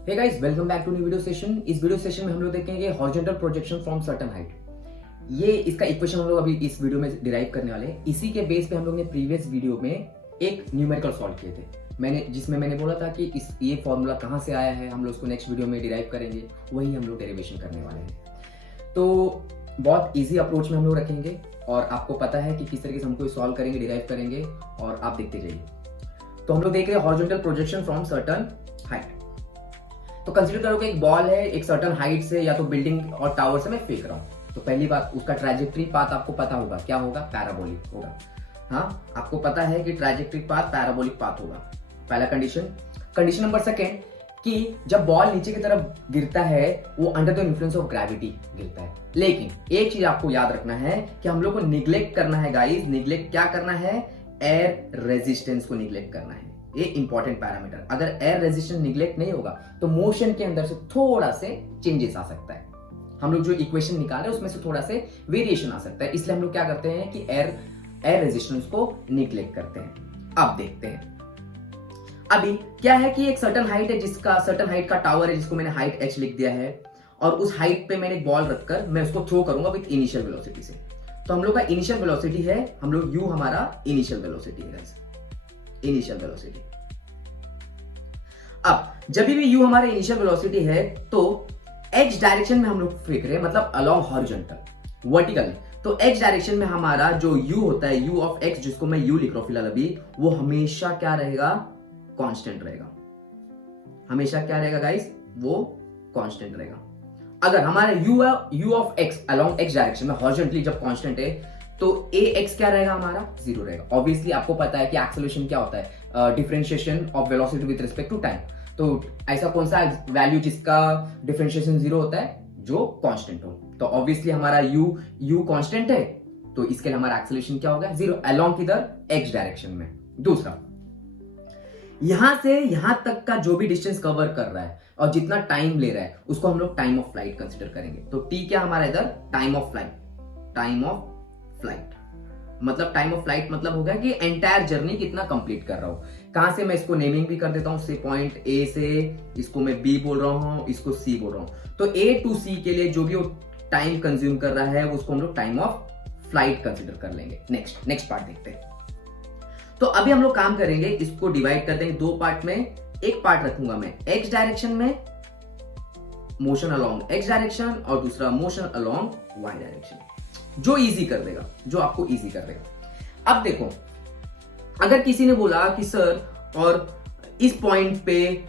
Hey guys, welcome back to new video session. इस video session में हम लोग देखेंगे horizontal projection from certain height. ये इसका इक्वेशन हम लोग अभी इस वीडियो में डिराइव करने वाले हैं। इसी के बेस पे हम लोग ने प्रीवियस वीडियो में एक न्यूमेरिकल सॉल्व किए थे, जिसमें मैंने बोला था कि ये फॉर्मूला कहाँ से आया है, हम लोग उसको नेक्स्ट वीडियो में डिराइव करेंगे, वही हम लोग डेरिवेशन करने वाले हैं। तो बहुत ईजी अप्रोच में हम लोग रखेंगे और आपको पता है कि किस तरीके से हमको सॉल्व करेंगे, डिराइव करेंगे, और आप देखते जाइए। तो हम लोग देख रहे हैं horizontal projection from certain height. तो कंसीडर करो कि एक बॉल है, एक सर्टेन हाइट से या तो बिल्डिंग और टावर से मैं फेंक रहा हूं। तो पहली बात, उसका ट्रैजेक्टरी पाथ आपको पता होगा, क्या होगा? पैराबोलिक होगा। हाँ, आपको पता है कि ट्रैजेक्टरी पाथ पैराबोलिक पाथ होगा, पहला कंडीशन। कंडीशन नंबर सेकेंड, कि जब बॉल नीचे की तरफ गिरता है वो under the influence of gravity गिरता है। लेकिन एक चीज आपको याद रखना है कि हम लोग को निग्लेक्ट करना है गाइस। निग्लेक्ट क्या करना है? एयर रेजिस्टेंस को निग्लेक्ट करना है। ये इंपॉर्टेंट पैरामीटर। अगर एयर रेजिस्टेंस निग्लेक्ट नहीं होगा तो मोशन के अंदर से थोड़ा से चेंजेस आ सकता है। हम लोग जो इक्वेशन निकाले उसमें से थोड़ा से वेरिएशन आ सकता है, इसलिए हम लोग क्या करते हैं कि एयर रेजिस्टेंस को निग्लेक्ट करते हैं। अब देखते हैं अभी क्या है कि एक सर्टेन हाइट है, जिसका सर्टेन हाइट का टावर है, जिसको मैंने हाइट h लिख दिया है, और उस हाइट पे मैंने एक बॉल रखकर मैं उसको थ्रो करूंगा विद इनिशियल वेलोसिटी से। तो हम लोग का इनिशियल वेलोसिटी है, हम लोग u हमारा इनिशियल वेलोसिटी है गाइस, इनिशियल वेलोसिटी। अब जब भी u हमारा इनिशियल वेलोसिटी है तो x डायरेक्शन में हम लोग फेंक रहे हैं, मतलब अलोंग हॉरिजॉन्टल वर्टिकल। तो x डायरेक्शन में हमारा जो u होता है, u ऑफ x, जिसको मैं u लिख रहा हूं फिलहाल अभी, वो हमेशा क्या रहेगा? कांस्टेंट रहेगा। हमेशा क्या रहेगा गाइस? वो कांस्टेंट रहेगा। अगर हमारा u of x along x direction में हॉरिजॉन्टली जब कांस्टेंट है तो ax क्या रहेगा? हमारा जीरो रहेगा। ऑब्वियसली आपको पता है कि एक्सेलरेशन क्या होता है? Differentiation of velocity with respect to time. तो ऐसा कौन सा वैल्यू जिसका डिफरेंशिएशन जीरो होता है? जो कांस्टेंट हो। तो ऑब्वियसली हमारा u कांस्टेंट है, तो इसके लिए हमारा एक्सेलरेशन क्या होगा? जीरो, अलोंग किधर? x डायरेक्शन में। दूसरा, यहां से यहां तक का जो भी डिस्टेंस कवर कर रहा है और जितना टाइम ले रहा है उसको हम लोग टाइम ऑफ फ्लाइट कंसीडर करेंगे। तो t क्या हमारा इधर? Time of flight. Time of flight मतलब टाइम ऑफ फ्लाइट मतलब होगा कि एंटायर जर्नी कितना कंप्लीट कर रहा हूं। कहां से मैं इसको नेमिंग भी कर देता हूं, से पॉइंट ए से इसको मैं बी बोल रहा हूं, इसको सी बोल रहा हूं। तो ए टू सी के लिए जो भी वो टाइम कंज्यूम कर रहा है उसको हम लोग टाइम ऑफ फ्लाइट कंसीडर कर लेंगे। नेक्स्ट पार्ट देखते हैं। तो अभी हम लोग काम करेंगे, इसको डिवाइड कर देंगे दो पार्ट में। एक पार्ट रखूंगा मैं x डायरेक्शन में, मोशन अलोंग x डायरेक्शन, और दूसरा मोशन अलोंग y डायरेक्शन, जो इजी कर देगा, जो आपको इजी कर देगा। अब देखो, अगर किसी ने बोला कि सर और इस पॉइंट पे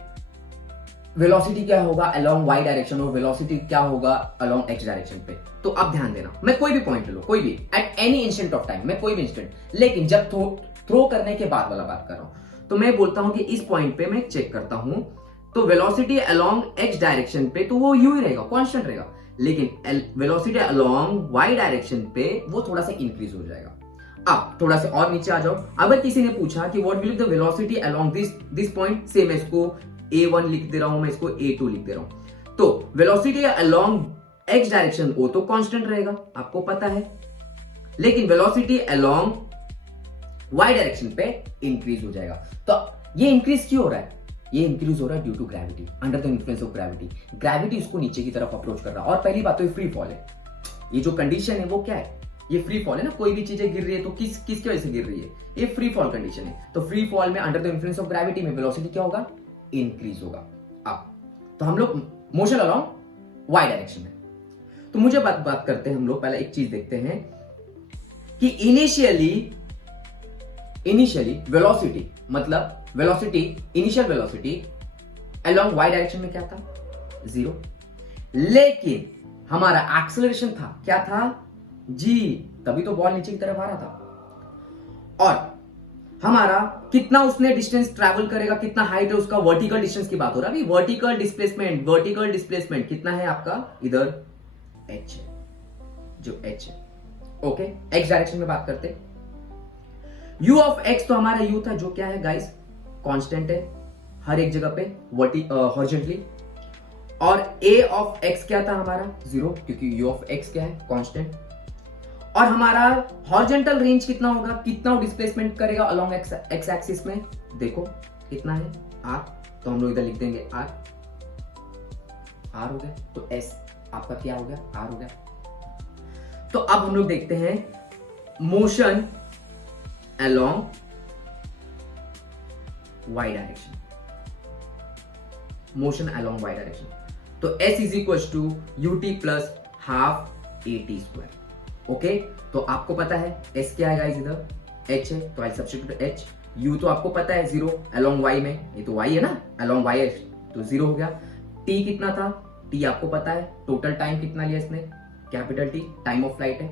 वेलोसिटी क्या होगा अलोंग y डायरेक्शन और वेलोसिटी क्या होगा अलोंग x डायरेक्शन पे, तो अब ध्यान देना, मैं कोई भी पॉइंट लो, कोई भी at any instant of time, मैं कोई भी इंस्टेंट, लेकिन जब थ्रो करने के बाद वाला बात कर रहा हूं, तो मैं बोलता हूं कि इस पॉइंट पे मैं चेक करता हूं तो वेलोसिटी अलोंग x डायरेक्शन पे तो वो u ही रहेगा, कांस्टेंट रहेगा, लेकिन वेलोसिटी अलोंग y डायरेक्शन पे वो थोड़ा सा इंक्रीज हो जाएगा। अब थोड़ा सा और नीचे आ जाओ। अगर किसी ने पूछा कि what will the velocity along this point, से मैं इसको a1 लिख दे रहा हूं, मैं इसको a2 लिख दे रहा हूं। तो वेलोसिटी अलोंग x डायरेक्शन वो तो कांस्टेंट रहेगा, आपको पता है, लेकिन वेलोसिटी अलोंग y डायरेक्शन पे इंक्रीज हो जाएगा। तो ये इंक्रीज क्यों हो रहा है? ये इंक्रीज हो रहा है due to gravity, under the influence of gravity. Gravity इसको नीचे की तरफ अप्रोच कर रहा है। और पहली बात तो ये फ्री फॉल है। ये जो कंडीशन है वो क्या है? ये फ्री फॉल है ना। कोई भी चीजें गिर रही है तो किसकी वजह से गिर रही है? ये फ्री फॉल कंडीशन है। तो फ्री फॉल में under the influence of gravity में वेलोसिटी क्या होगा? इंक्रीज होगा। अब तो हम लोग मोशन अलोंग y डायरेक्शन में, तो मुझे बात करते हैं हम लोग, पहले एक चीज देखते हैं कि इनिशियली वेलोसिटी, मतलब velocity, initial velocity along y direction में क्या था? जीरो। लेकिन हमारा एक्सेलरेशन था, क्या था? g, तभी तो बॉल नीचे की तरफ आ रहा था। और हमारा कितना उसने डिस्टेंस ट्रैवल करेगा, कितना हाइट है उसका, वर्टिकल डिस्टेंस की बात हो रहा है अभी। वर्टिकल डिस्प्लेसमेंट कितना है आपका? इधर h है, जो h है। ओके, x डायरेक्शन में बात करते। u ऑफ x तो हमारा u था, जो क्या है गाइस? कांस्टेंट है हर एक जगह पे हॉरिजॉन्टली। और a ऑफ x क्या था हमारा? जीरो, क्योंकि u ऑफ x क्या है? कांस्टेंट। और हमारा हॉरिजॉन्टल रेंज कितना होगा? कितना डिस्प्लेसमेंट करेगा अलोंग x एक्सिस में? देखो कितना है? r, तो हम लोग इधर लिख देंगे r। आर हो गया, तो एस आपका क्या हो गया, आर हो गया। तो अब हम लोग देखते हैं motion along Y direction, motion along Y direction. तो S is equal to U T plus half A T square. Okay, तो आपको पता है एस क्या है गाइस, इधर एच है, तो आई सब्स्टिट्यूट एच। यू तो आपको पता है 0 अलोंग वाई में, ये तो वाई है ना, अलोंग वाई है तो 0 हो गया। टी कितना था, टी आपको पता है, टोटल टाइम कितना लिया इसने, capital T, time of flight है,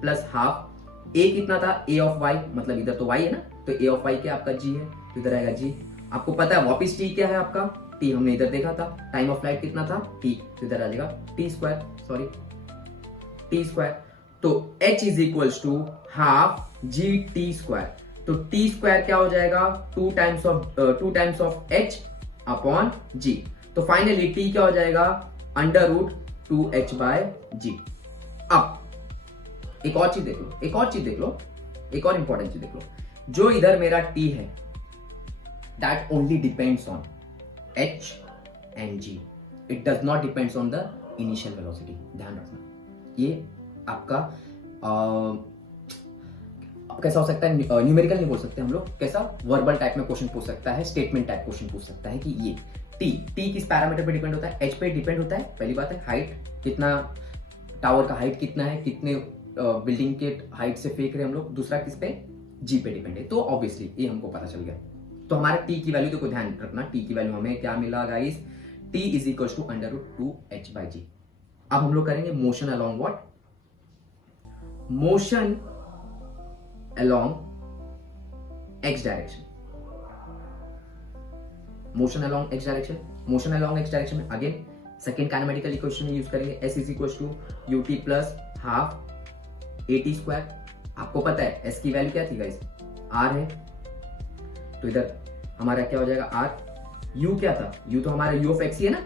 प्लस हाफ। ए कितना था, ए ऑफ वाई, मतलब इधर तो वाई है ना, तो ए ऑफ वाई क्या आपका जी है, तो इधर आएगा जी। आपको पता है वापिस टी क्या है आपका, टी हमने इधर देखा था, टाइम ऑफ फ्लाइट कितना था टी, तो इधर आ जाएगा T square, sorry T square. तो h is equal to half G T square. तो टी स्क्वायर क्या हो जाएगा, 2 times of h upon g। तो फाइनली t क्या हो जाएगा, अंडर रूट 2h बाय जी। अब एक और चीज देख लो, एक और इंपॉर्टेंट चीज देख लो, जो इधर मेरा t है that only depends on h and g, it does not depends on the initial velocity. ध्यान रखना, ये आपका कैसा हो सकता है, न्यूमेरिकल नहीं बोल सकते हम लोग, कैसा वर्बल टाइप में क्वेश्चन पूछ सकता है, स्टेटमेंट टाइप क्वेश्चन पूछ सकता है कि ये टी किस पैरामीटर पे डिपेंड होता है, एच पे डिपेंड होता है। पहली बात है हाइट, कितना टावर का हाइट कितना है, कितने बिल्डिंग के हाइट से फेंक रहे हम लोग। दूसरा किस पे, जी पे डिपेंड है, तो ऑब्वियसली ये हमको पता चल गया। तो हमारा टी की वैल्यू, देखो ध्यान रखना, टी की वैल्यू हमें क्या मिला guys, T is equal to under root 2h by G. अब हम लोग करेंगे motion along what, motion along x direction, motion along x direction, motion along x direction में अगेन सेकेंड काइनेमेटिकल इक्वेशन में यूज करेंगे, s is equal to U T plus half A T square. आपको पता है s की value क्या थी guys, r है, तो इधर हमारा क्या हो जाएगा r। u क्या था, u तो हमारा u ऑफ x ही है ना,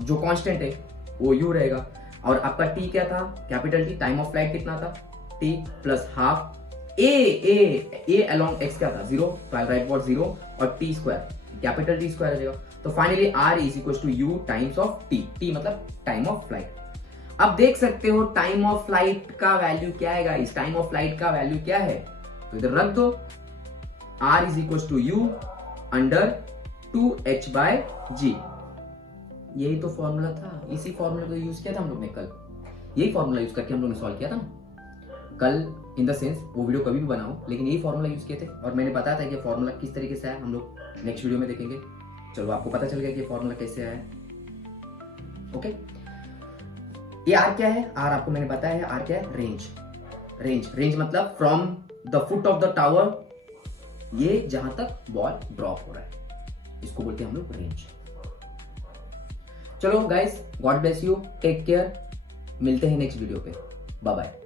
जो कांस्टेंट है वो u रहेगा। और आपका t क्या था, capital T, time of flight कितना था t plus half a along x क्या था 0, तो आई राइट व्हाट 0 और t square, capital T square आ जाएगा। तो finally r is equal to u times of t मतलब टाइम ऑफ फ्लाइट। अब देख सकते हो टाइम ऑफ फ्लाइट का वैल्यू क्या है गाइस, टाइम ऑफ फ्लाइट का वैल्यू क्या है, तो इधर रख दो, r is equal to u under 2h by g। यही तो फॉर्मूला था, इसी फॉर्मूला को यूज किया था हम लोग ने कल, यही फॉर्मूला यूज करके हम लोग ने सॉल्व किया था ना कल। इन द सेंस वो वीडियो कभी भी बनाओ, लेकिन यही फॉर्मूला यूज किए थे और मैंने बताया था कि फॉर्मूला किस तरीके से है, हम लोग नेक्स्ट वीडियो में देखेंगे। चलो आपको पता चल गया कि फॉर्मूला कैसे आया। ओके, ये आर क्या है, आर आपको मैंने बताया है, आर क्या है, रेंज मतलब from the foot of the tower, ये जहां तक बॉल ड्रॉप हो रहा है, इसको बोलते हैं हम लोग रेंज। चलो guys, God bless you, take care, मिलते हैं नेक्स्ट वीडियो पे, बाय बाय।